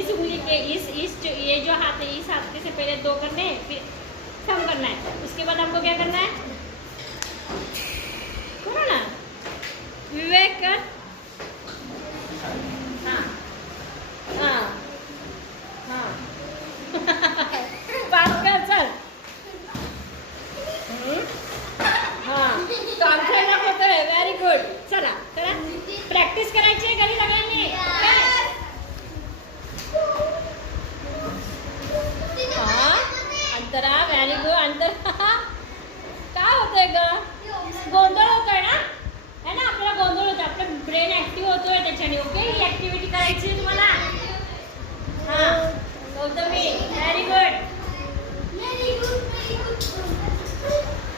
इस उंगली के इस ये जो हाथ है, इस हाथ के से पहले 2 करने हैं, फिर थम करना है। उसके बाद हमको क्या करना है? करो ना विवेक कर। हाँ हाँ हाँ बात कर चल। हाँ काम करायला होतं आहे. Very good. चला चला प्रॅक्टिस करायची आहे घरी सगळ्यांनी. हाँ अंतरा व्हेरी गुड. अंतरा काय होतंय ग? गोंधळ होतोय ना, है ना? आपल्याला गोंधळ होतो, आपलं ब्रेन ऍक्टिव्ह होतोय त्याच्याने. ओके ही ऍक्टिव्हिटी करायची आहे तुम्हाला. हाँ गौतमी व्हेरी गुड.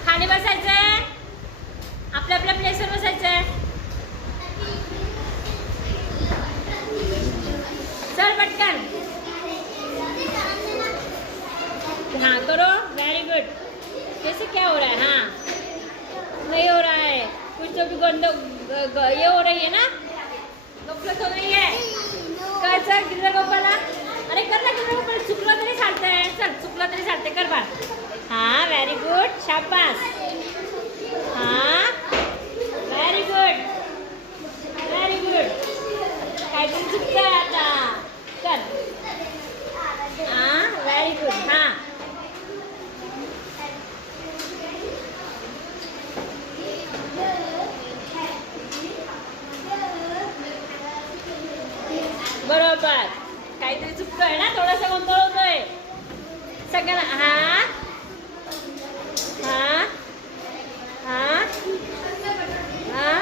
खाली बसायचंय, आपल्या आपल्या प्लेसवर बसायचंय. चल पटकन. हाँ करो वेरी गुड. कैसे क्या हो रहा है? हाँ नहीं हो रहा है कुछ तो भी ये हो रही है ना, गफलत हो रही है. कर चल गिरजा गोपाला. अरे कर ना गिरजा गोपाल. चुकलं तरी चालतंय. चल चुकलं तरी चालतंय. कर बा. हाँ वेरी गुड. शाबास. हाँ वेरी गुड वेरी गुड. काहीतरी चुकतंय आता. कर. हाँ वेरी गुड. हाँ बरोबर. काहीतरी चुकतोय ना, थोडासा गोंधळ होतोय सगळ्यांना. हा हा हा हा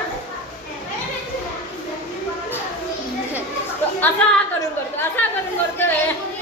असा करून करतो, असा करून करतोय.